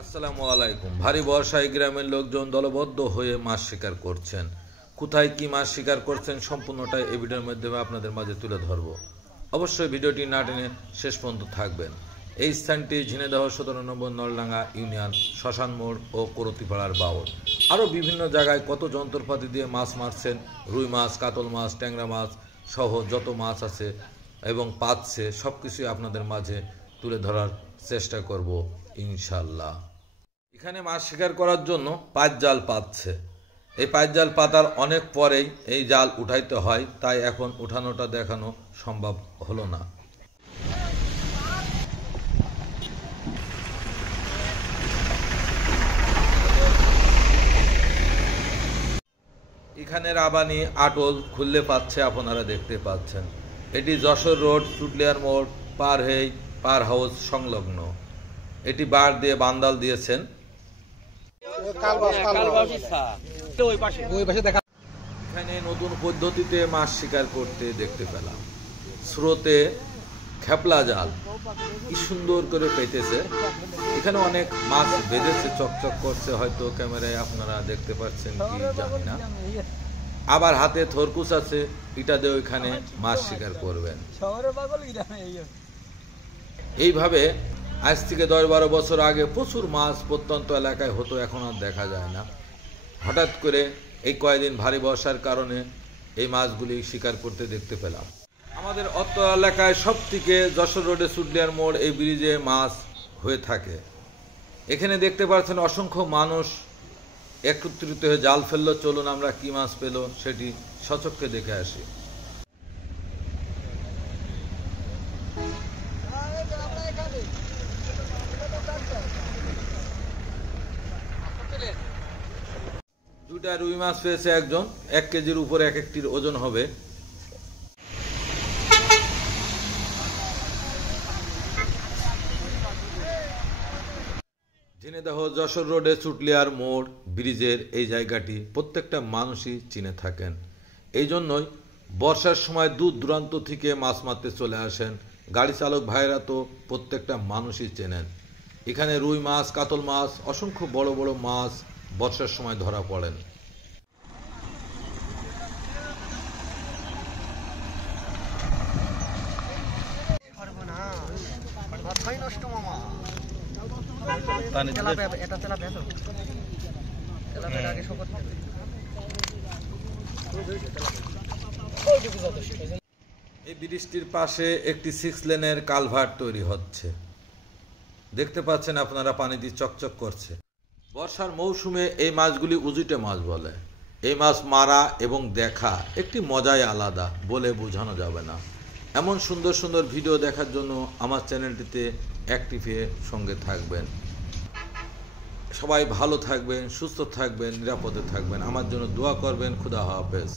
আসসালামু আলাইকুম। ভারী বর্ষায় গ্রামের লোকজন দলবদ্ধ হয়ে মাছ শিকার করছেন। কোথায় কি মাছ শিকার করছেন সম্পূর্ণটাই এই ভিডিওর মাধ্যমে আপনাদের মাঝে তুলে ধরব। অবশ্যই ভিডিওটি না টেনে শেষ পর্যন্ত থাকবেন। এই স্থানটি ঝিনাইদহ ১৭ নম্বর নলডাঙ্গা ইউনিয়ন শ্মশান মোড় ও করতিপাড়ার বাওর। আরও বিভিন্ন জায়গায় কত যন্ত্রপাতি দিয়ে মাছ মারছেন, রুই মাছ, কাতল মাছ, ট্যাংরা মাছ সহ যত মাছ আছে এবং পাচ্ছে সব কিছুই আপনাদের মাঝে তুলে ধরার চেষ্টা করব ইনশাল্লাহ। এখানে মাছ শিকার করার জন্য পাঁচ জাল পাচ্ছে। এই পাঁচ জাল পাতার অনেক পরেই এই জাল উঠাইতে হয়, তাই এখন উঠানোটা দেখানো সম্ভব হলো না। এখানে রাবানি আটল খুললে পাচ্ছে, আপনারা দেখতে পাচ্ছেন। এটি যশোর রোড চুটলিয়ার মোড় পার হয়ে পার হাউস সংলগ্ন। এটি বার দিয়ে বান্দাল দিয়েছেন। এখানে নতুন পদ্ধতিতে মাছ শিকার করতে দেখতে পেলাম। স্রোতে খেপলা জাল কি সুন্দর করে পেতেছে। এখানে অনেক মাছ বেঁধেছে, চকচক করছে, হয়তো ক্যামেরায় আপনারা দেখতে পাচ্ছেন কি জানি না। আবার হাতে থরকুচ আছে, এটা দিয়ে ওইখানে মাছ শিকার করবেন। এইভাবে আজ থেকে ১০-১২ বছর আগে প্রচুর মাছ প্রত্যন্ত এলাকায় হতো, এখন আর দেখা যায় না। হঠাৎ করে এই কয়েকদিন ভারী বর্ষার কারণে এই মাছগুলি শিকার করতে দেখতে পেলাম। আমাদের অত্র এলাকায় সব থেকে যশোর রোডে চুটলিয়ার মোড় এই ব্রিজে মাছ হয়ে থাকে। এখানে দেখতে পাচ্ছেন অসংখ্য মানুষ একত্রিত হয়ে জাল ফেললো। চলুন আমরা কি মাছ পেল সেটি সচক্ষে দেখে আসি। দুটা রুই মাছ পেয়েছে একজন। ১ কেজির উপরে এক একটির ওজন হবে। ঝিনাইদহ যশোর রোডে চুটলিয়ার মোড় ব্রিজের এই জায়গাটি প্রত্যেকটা মানুষই চিনে থাকেন। এই জন্যই বর্ষার সময় দূর দূরান্ত থেকে মাছ মারতে চলে আসেন। গাড়ি চালক ভাইরা তো প্রত্যেকটা মানুষই চেনেন। এখানে রুই মাছ, কাতল মাছ, অসংখ্য বড় বড় মাছ বর্ষার সময় ধরা পড়েন। এই ব্রিজটির পাশে একটি 6 লেনের কালভার্ট তৈরি হচ্ছে। দেখতে পাচ্ছেন আপনারা, পানিটি চকচক করছে। বর্ষার মৌসুমে এই মাছগুলি উজিটে মাছ বলে। এই মাছ মারা এবং দেখা একটি মজাই আলাদা, বলে বোঝানো যাবে না। এমন সুন্দর সুন্দর ভিডিও দেখার জন্য আমার চ্যানেলটিতে অ্যাক্টিভে সঙ্গে থাকবেন। সবাই ভালো থাকবেন, সুস্থ থাকবেন, নিরাপদে থাকবেন। আমার জন্য দোয়া করবেন। খুদা হাফেজ।